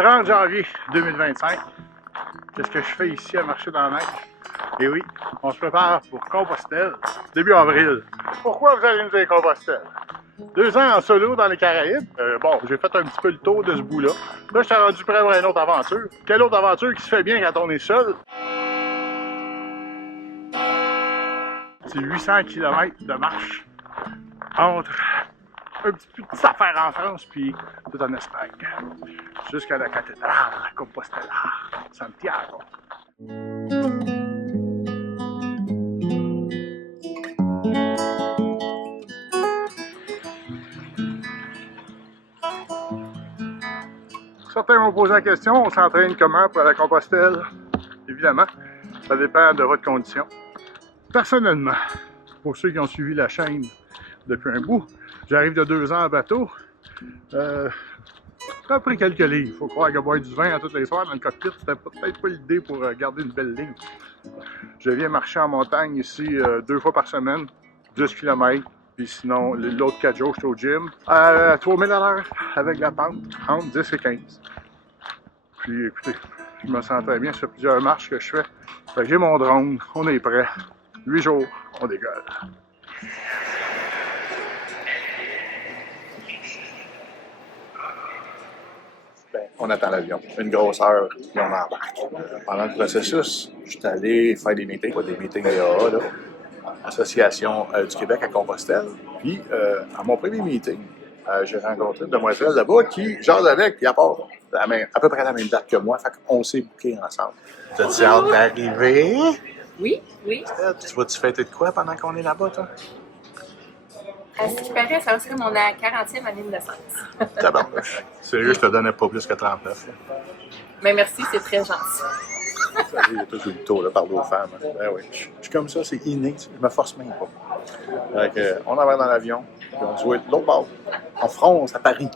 30 janvier 2025. Qu'est-ce que je fais ici à marcher dans la neige? Et oui, on se prépare pour Compostelle, début avril. Pourquoi vous allez me dire Compostelle? 2 ans en solo dans les Caraïbes. Bon, j'ai fait un petit peu le tour de ce bout-là. Là, je suis rendu prêt pour une autre aventure. Quelle autre aventure qui se fait bien quand on est seul? C'est 800 km de marche entre un petit peu de petite affaire en France puis tout en Espagne. Jusqu'à la cathédrale Compostela, Santiago. Certains m'ont posé la question, on s'entraîne comment pour la Compostelle? Évidemment, ça dépend de votre condition. Personnellement, pour ceux qui ont suivi la chaîne depuis un bout, j'arrive de 2 ans en bateau. J'ai pris quelques livres. Il faut croire que boire du vin à toutes les soirs dans le cockpit, c'était peut-être pas l'idée pour garder une belle ligne. Je viens marcher en montagne ici 2 fois par semaine, 10 km. Puis sinon, l'autre 4 jours, je suis au gym. À 3000 à l'heure avec la pente, entre 10 et 15. Puis écoutez, je me sens très bien. Ça fait plusieurs marches que je fais. Fait que j'ai mon drone, on est prêt. 8 jours, on décolle. Ben, on attend l'avion. Une grosse heure, puis on embarque. Pendant le processus, je suis allé faire des meetings, pas des meetings EAA, là, Association du Québec à Compostelle. Puis, à mon premier meeting, j'ai rencontré une demoiselle là-bas qui jase avec, puis à part à peu près la même date que moi, fait qu'on s'est bookés ensemble. T'as-tu hâte d'arriver? Oui, oui. Tu vas-tu fêter de quoi pendant qu'on est là-bas, toi? À ce qui paraît, ça serait mon 40e année de naissance. Tabarnouche. Sérieux, je te donnais pas plus que 39. Là. Mais merci, c'est très gentil. Il y a toujours le tour, là, parler aux femmes. Ben oui, je suis comme ça, c'est inné. Je me force même pas. Donc, on en va dans l'avion, puis on se voit de l'autre bord, en France, à Paris.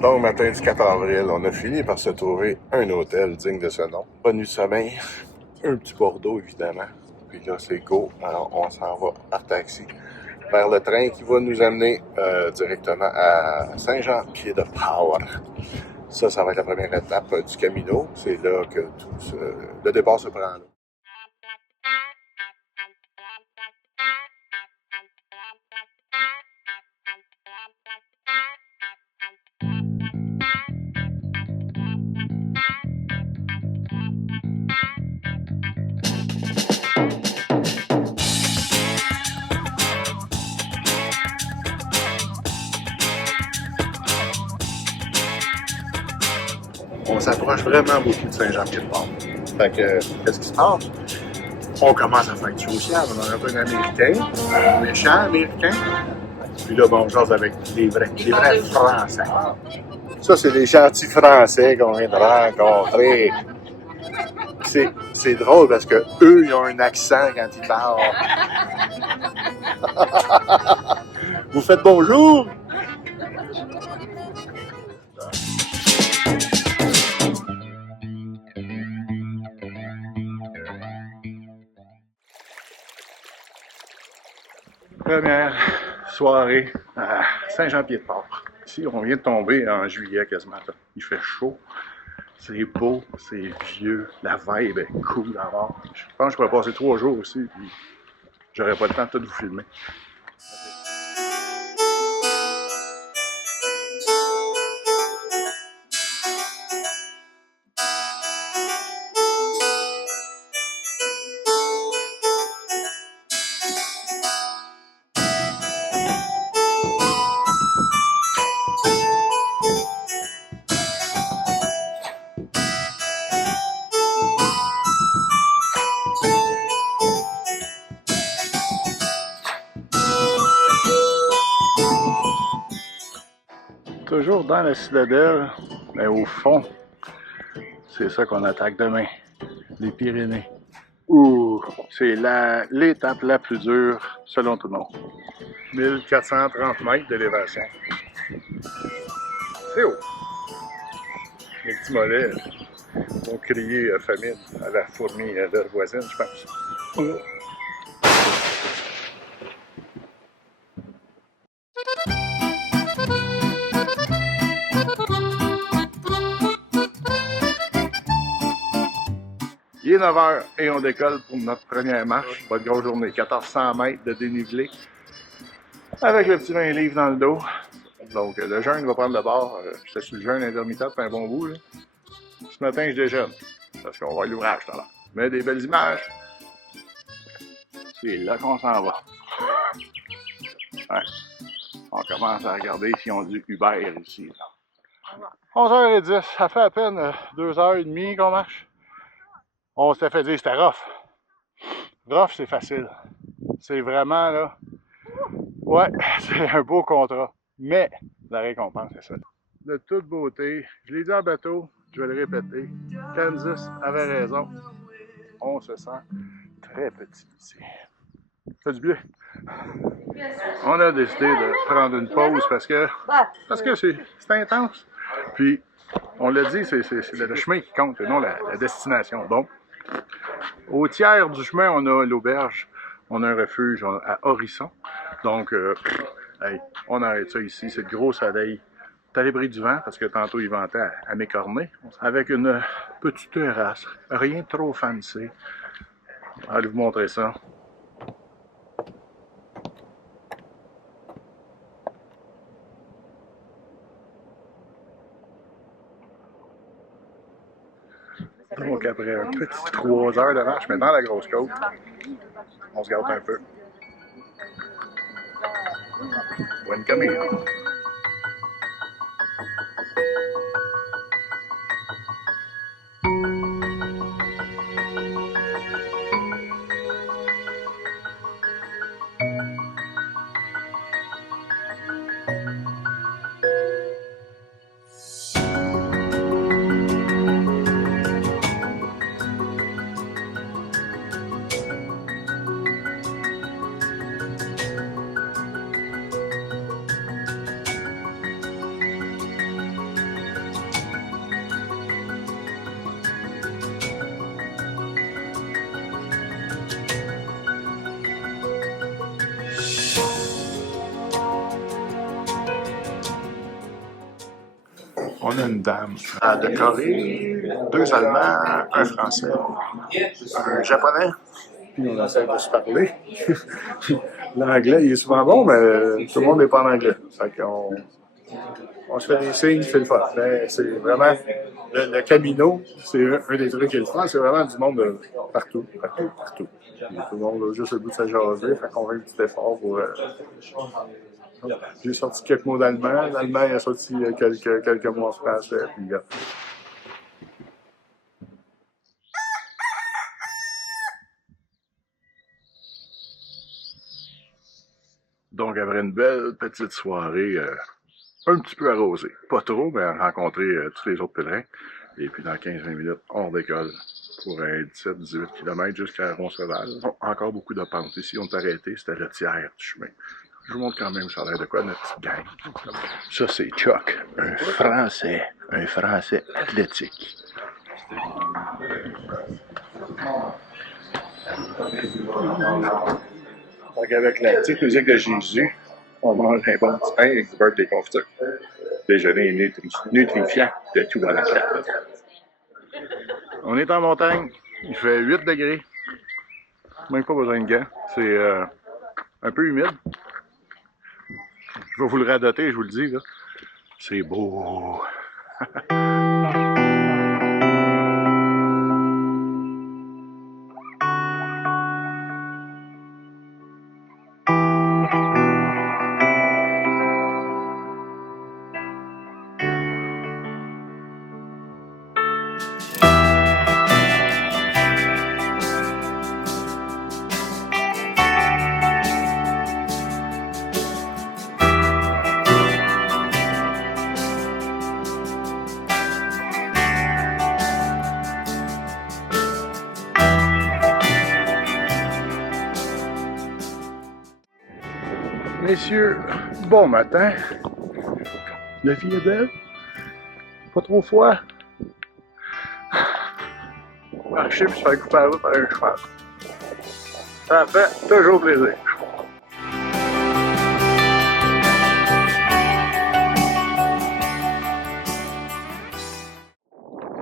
Donc, matin du 4 avril, on a fini par se trouver un hôtel digne de ce nom. Bonne nuit de sommeil, un petit Bordeaux évidemment. Puis là, c'est go. Alors, on s'en va par taxi vers le train qui va nous amener directement à Saint-Jean-Pied-de-Port. Ça va être la première étape du Camino. C'est là que le départ se prend là. On s'approche vraiment beaucoup de Saint-Jean-Pied-de-Port. Fait que, qu'est-ce qui se passe? On commence à faire du social. On a un Américain, un méchant Américain. Puis là, bon, on jase avec les vrais Français. Ça, c'est les gentils Français qu'on vient de rencontrer. C'est drôle parce que eux, ils ont un accent quand ils parlent. Vous faites bonjour? Première soirée à Saint-Jean-Pied-de-Port. Ici, on vient de tomber en juillet quasiment. Là. Il fait chaud, c'est beau, c'est vieux, la vibe est cool d'abord. Je pense que je pourrais passer 3 jours aussi, puis j'aurais pas le temps de tout vous filmer. Toujours dans la citadelle, mais au fond, c'est ça qu'on attaque demain, les Pyrénées. Ouh, c'est l'étape la plus dure selon tout le monde. 1430 mètres d'élévation. C'est haut. Les petits mollets vont crier famine à la fourmi leur voisine, je pense. Il est 9h et on décolle pour notre première marche. Pas de grosse journée, 1400 mètres de dénivelé avec le petit 20 livres dans le dos. Donc le jeûne va prendre le bord. J'étais sur le jeûne intermittent depuis un bon bout. Là. Ce matin, je déjeune parce qu'on va à l'ouvrage tout à l'heure. Mais des belles images. C'est là qu'on s'en va. Ouais. On commence à regarder s'ils ont du Uber ici. Là. 11h10, ça fait à peine 2h30 qu'on marche. On s'était fait dire que c'était rough. Rough, c'est facile. C'est vraiment, là... Ouais, c'est un beau contrat. Mais la récompense, c'est ça. De toute beauté, je l'ai dit en bateau, je vais le répéter. Kansas avait raison. On se sent très petit ici. Ça fait du bien. On a décidé de prendre une pause parce que c'est intense. Puis, on l'a dit, c'est le chemin qui compte et non la destination. Donc, au tiers du chemin, on a l'auberge, on a un refuge à Horizon. Donc, hey, on arrête ça ici, c'est le gros soleil. On est à l'abri du vent parce que tantôt il ventait à m'écorner. Avec une petite terrasse, rien de trop fancy. Allez vous montrer ça. Donc après un petit 3 heures de marche, mais dans la grosse côte, on se gâte un peu. Buen camino. On a une dame de Corée, 2 Allemands, un Français, un Japonais, puis on essaie de se parler. L'anglais, il est souvent bon, mais tout le monde n'est pas en anglais. Fait qu'on on se fait des signes, c'est le fun. Mais c'est vraiment, le Camino, c'est un des trucs qui est le fun, c'est vraiment du monde de partout. Tout le monde a juste le bout de sa jasée, fait qu'on fait un petit effort pour... J'ai sorti quelques mots d'allemand. L'allemand a sorti quelques mots en français. Puis, donc, après une belle petite soirée, un petit peu arrosée. Pas trop, mais rencontrer tous les autres pèlerins. Et puis, dans 15-20 minutes, on décolle pour un 17-18 km jusqu'à Roncesvalles. Encore beaucoup de pentes. Ici, on est arrêté, c'était le tiers du chemin. Je vous montre quand même ça a l'air de quoi, notre petite gang. Ça, c'est Chuck, un Français athlétique. Donc, avec la petite musique de Jésus, on mange un bon petit pain avec du beurre et des confitures. Déjeuner nutrifiant de tout dans la tête. On est en montagne, il fait 8 degrés. Même pas besoin de gants. C'est un peu humide. Je vais vous le radoter, je vous le dis, là. C'est beau. Messieurs, bon matin. La vie est belle. Pas trop froid. marcher puis se faire couper la route par un cheval. Ça fait toujours plaisir.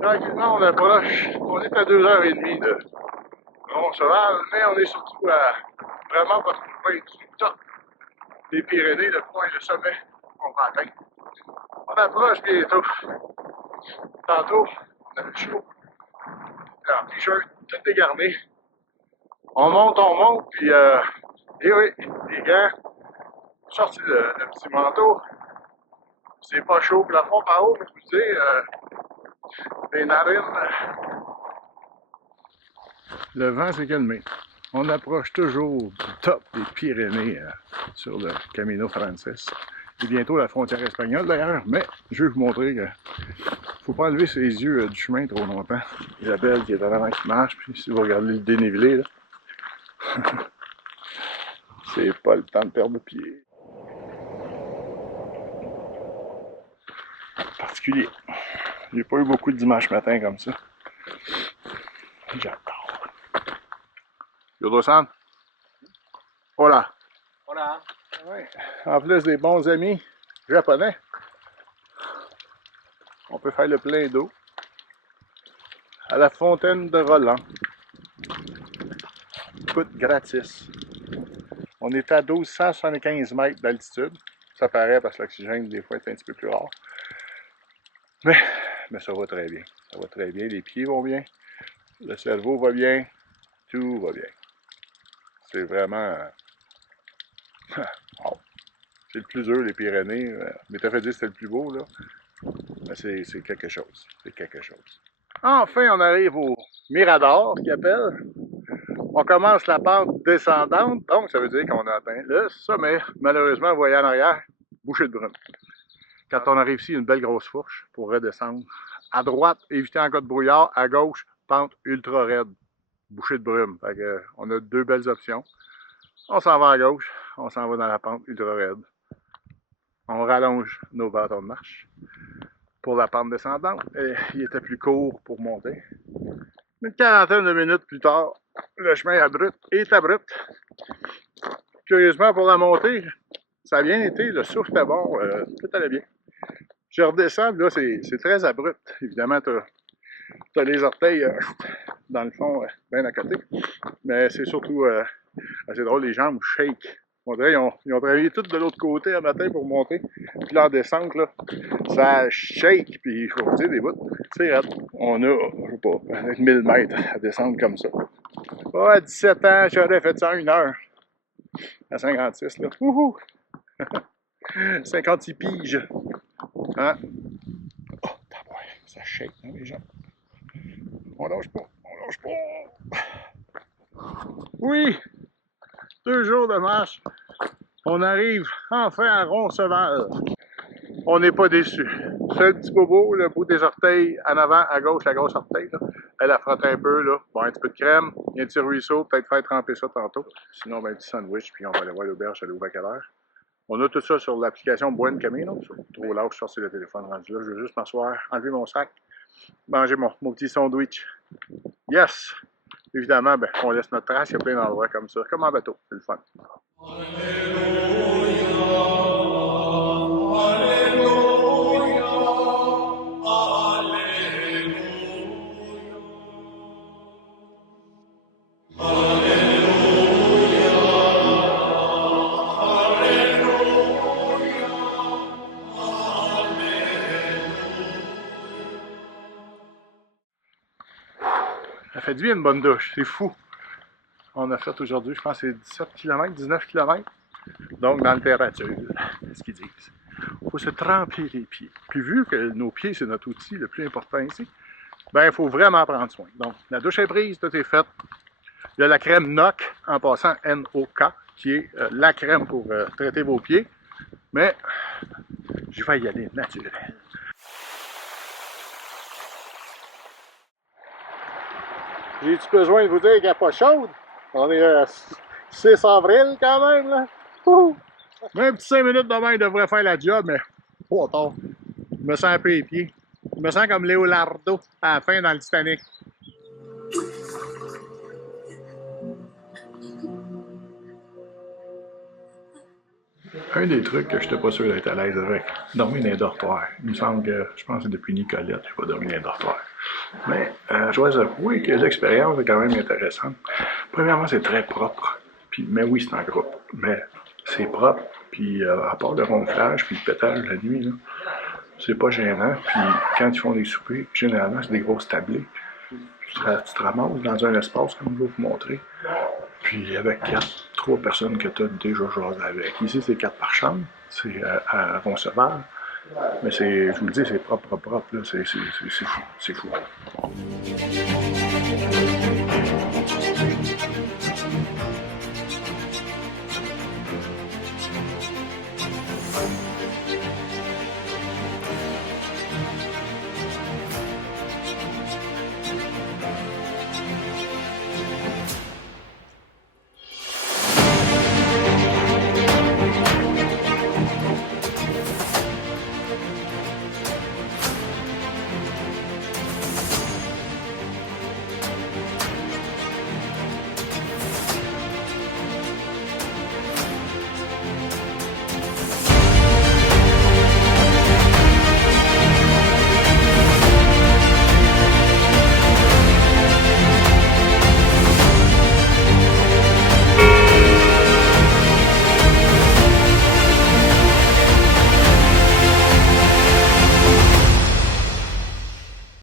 Tranquillement, on approche. On est à 2h30 de Roncesvalles, mais on est surtout vraiment pas trouvé du top des Pyrénées, le point, le sommet qu'on va atteindre. On approche bientôt. Tantôt, on avait chaud. En t-shirt, tout dégarné. On monte, puis et oui, les gants, sorti le petit manteau. C'est pas chaud, plafond par haut, mais écoutez, les narines. Le vent s'est calmé. On approche toujours du top des Pyrénées sur le Camino Frances. Et bientôt la frontière espagnole d'ailleurs, mais je vais vous montrer que faut pas enlever ses yeux du chemin trop longtemps. Isabelle qui est en avant qui marche, puis si vous regardez le dénivelé, là, c'est pas le temps de perdre le pied. Particulier. J'ai pas eu beaucoup de dimanche matin comme ça. J'adore. Yodo-san? Voilà. Voilà. Ouais. En plus des bons amis japonais, on peut faire le plein d'eau à la fontaine de Roland. Coûte gratis. On est à 1275 mètres d'altitude. Ça paraît parce que l'oxygène, des fois, est un petit peu plus rare. Mais ça va très bien. Ça va très bien. Les pieds vont bien. Le cerveau va bien. Tout va bien. C'est vraiment... Wow. C'est le plus dur, les Pyrénées. Mais t'as fait dire que c'était le plus beau, là. Mais c'est quelque chose. C'est quelque chose. Enfin, on arrive au Mirador, qui appelle. On commence la pente descendante, donc ça veut dire qu'on a atteint le sommet. Malheureusement, vous voyez en arrière, bouchée de brume. Quand on arrive ici, une belle grosse fourche pour redescendre. À droite, éviter en cas de brouillard. À gauche, pente ultra raide, bouchée de brume. Fait que, on a deux belles options. On s'en va à gauche, on s'en va dans la pente ultra raide. On rallonge nos bâtons de marche pour la pente descendante. Et il était plus court pour monter. Une quarantaine de minutes plus tard, le chemin est abrupt. Curieusement, pour la montée, ça a bien été, le souffle était bon, tout allait bien. Je redescends, là, c'est très abrupt. Évidemment, tu as les orteils dans le fond, bien à côté. Mais c'est surtout assez drôle, les jambes shake. On dirait qu'ils ont travaillé tout de l'autre côté un matin pour monter. Puis là, en descente, là, ça shake, puis il faut dire des bouts. C'est raide. On a, je sais pas, 1000 mètres à descendre comme ça. À 17 ans, j'aurais fait ça en 1 heure. À 56, là. Wouhou! 56 piges. Hein? Oh, ça shake dans les jambes. On lâche pas, on lâche pas. Oui! 2 jours de marche. On arrive enfin à Roncesvalles. On n'est pas déçus. Seul petit bobo, le bout des orteils en avant, à gauche, la grosse orteil. Là. Elle a frotté un peu, là. Bon, un petit peu de crème, un petit ruisseau, peut-être faire tremper ça tantôt. Sinon, ben, un petit sandwich, puis on va aller voir l'auberge, elle ouvre à quelle heure. On a tout ça sur l'application Buen Camino. Trop lâche, je sors sur le téléphone rendu là. Je veux juste m'asseoir, enlever mon sac, manger mon petit sandwich. Yes! Évidemment, ben, on laisse notre trace, il y a plein d'endroits comme ça, comme en bateau, c'est le fun. Ça fait du bien une bonne douche, c'est fou. On a fait aujourd'hui, je pense, c'est 17 km, 19 km. Donc, dans la température, c'est ce qu'ils disent. Il faut se tremper les pieds. Puis vu que nos pieds, c'est notre outil le plus important ici, ben il faut vraiment prendre soin. Donc, la douche est prise, tout est fait. Il y a la crème NOK, en passant N-O-K, qui est la crème pour traiter vos pieds. Mais, je vais y aller naturel. J'ai-tu besoin de vous dire qu'elle n'est pas chaude? On est 6 avril quand même, là. Mais un petit 5 minutes demain, il devrait faire la job, mais pas tard. Je me sens un peu épié. Je me sens comme Leonardo à la fin dans le Titanic. Un des trucs que je n'étais pas sûr d'être à l'aise avec, dormir dans les dortoirs. Il me semble que, je pense que c'est depuis Nicolette, je n'ai pas dormi dans les dortoirs. Mais je dois avouer que l'expérience est quand même intéressante. Premièrement, c'est très propre. Puis, mais oui, c'est en groupe. Mais c'est propre. Puis à part le ronflage puis le pétage la nuit, là, c'est pas gênant. Puis quand ils font des soupers, généralement, c'est des grosses tablées. Tu te ramasses dans un espace, comme je vais vous montrer. Puis avec 3 personnes que tu as déjà jasé avec. Ici, c'est 4 par chambre. C'est à Roncesvalles. Mais c'est, je vous le dis, c'est propre, propre. Là. C'est fou. C'est fou.